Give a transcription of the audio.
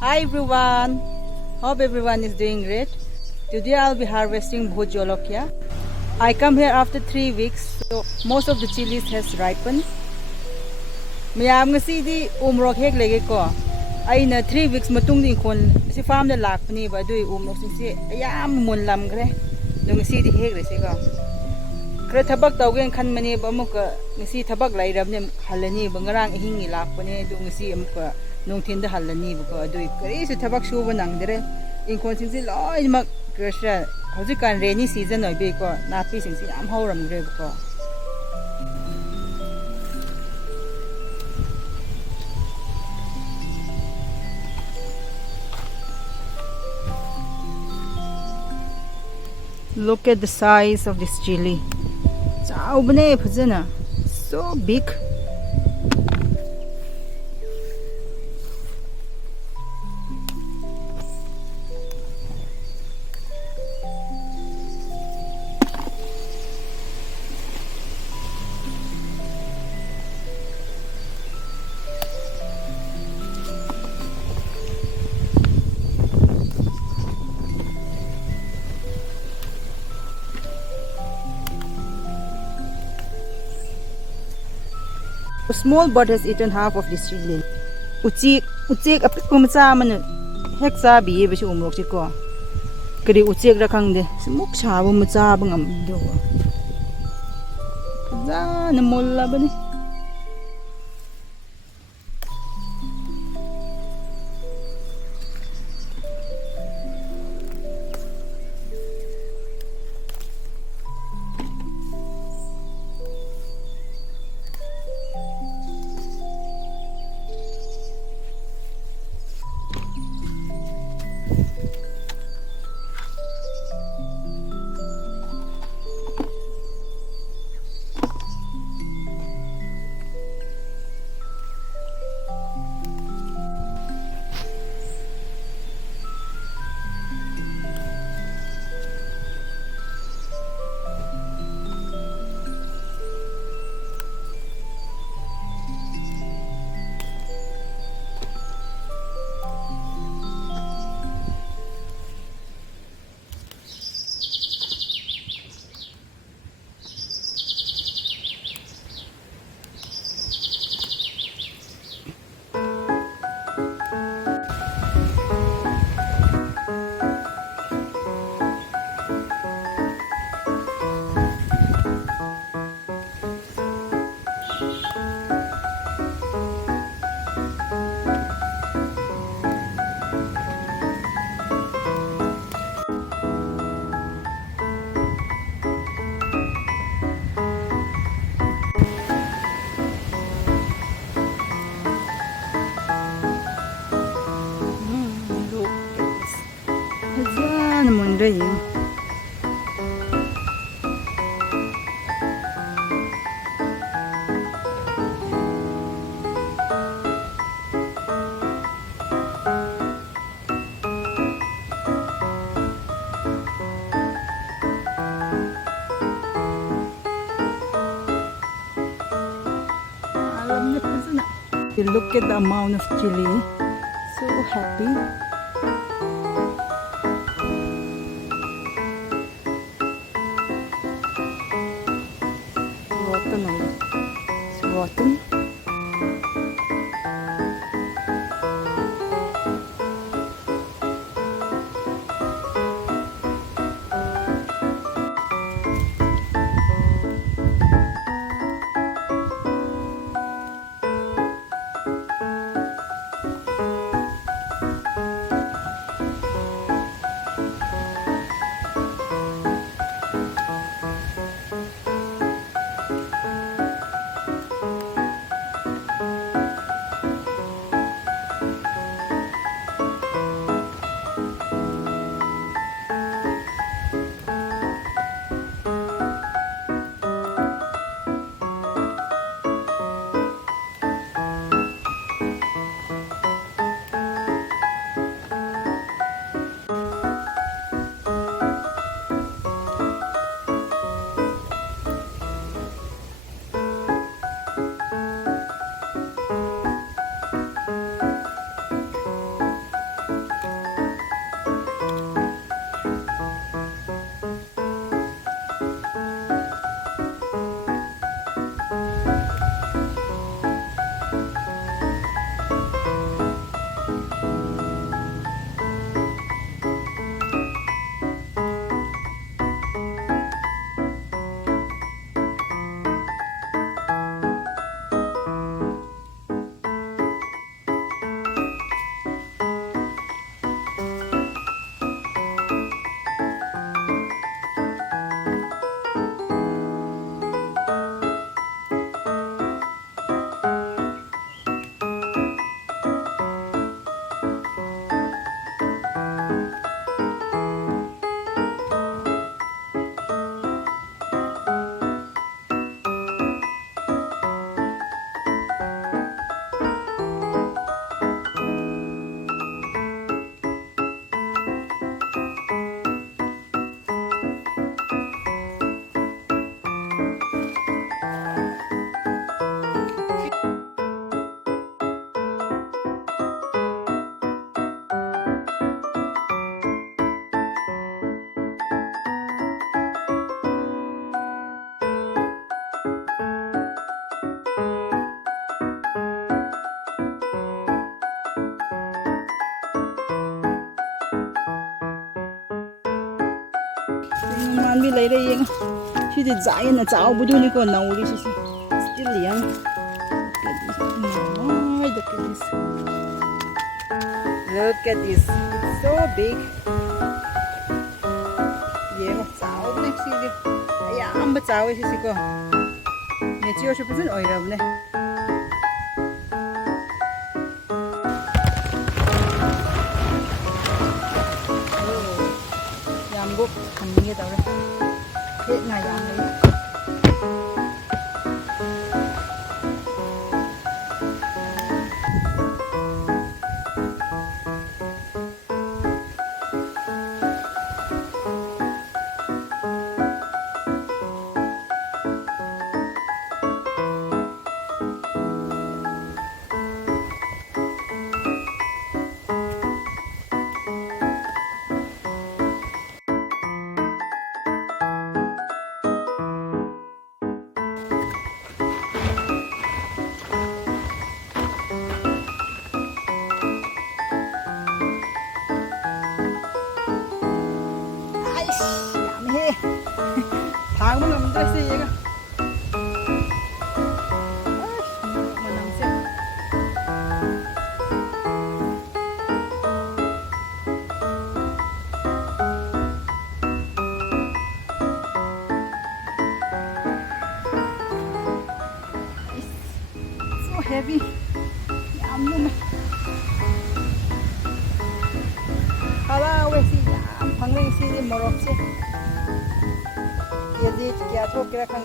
Hi everyone, hope everyone is doing great. Today I'll be harvesting bhut jolokia. I come here after 3 weeks, so most of the chilies has ripened. Mayam ngasi di umrok hek lege ko. Aina 3 weeks matung din kon si farm da lakpani ba dui umrok si ayam mun lam gre. Do ngasi di hek re si ko. Kre thabak tawgen khan mani ba muka ngasi thabak lai rabne halani ba ngarang hing ni lakpani do ngasi amuka nung thin da halani ba ko dui kari su thabak shu ba nang dire in kon sing si loi mak kresha hauji kan rainy season oi be ko na pi sing si am hauram gre ba ko. Look at the size of this chili. So big. A small bird has eaten half of this chili. Uchik apik pumcha man heksa bi be shi umrok chi ko. Kri uchik ra khang de smuk cha bu macha bangam do. Za na molla bani. Look at this. Za na mon re. Look at the amount of chili. So happy. Rotten oil. It's rotten. ꯃꯥꯟꯕꯤ ꯂꯩꯔꯦ ꯌꯦꯡꯉꯣ ꯁꯤꯗꯤ ꯖꯥꯏꯟꯅ ꯆꯥꯎꯕꯗꯨꯅꯤꯀꯣ ꯅꯧꯔꯤꯁꯤꯁꯦ still young. Look at this. It's so big. 얘가 짜오네 시리. 아야amba 짜오 시시고. 내치어서 무슨 어이라브네. 양복 갖는 게 다래. 나 양이. 방문 없는데 얘가 so heavy. 얌 하와웨시 얌 방랭시 모롭시 얘들 क्या ठोक के रखा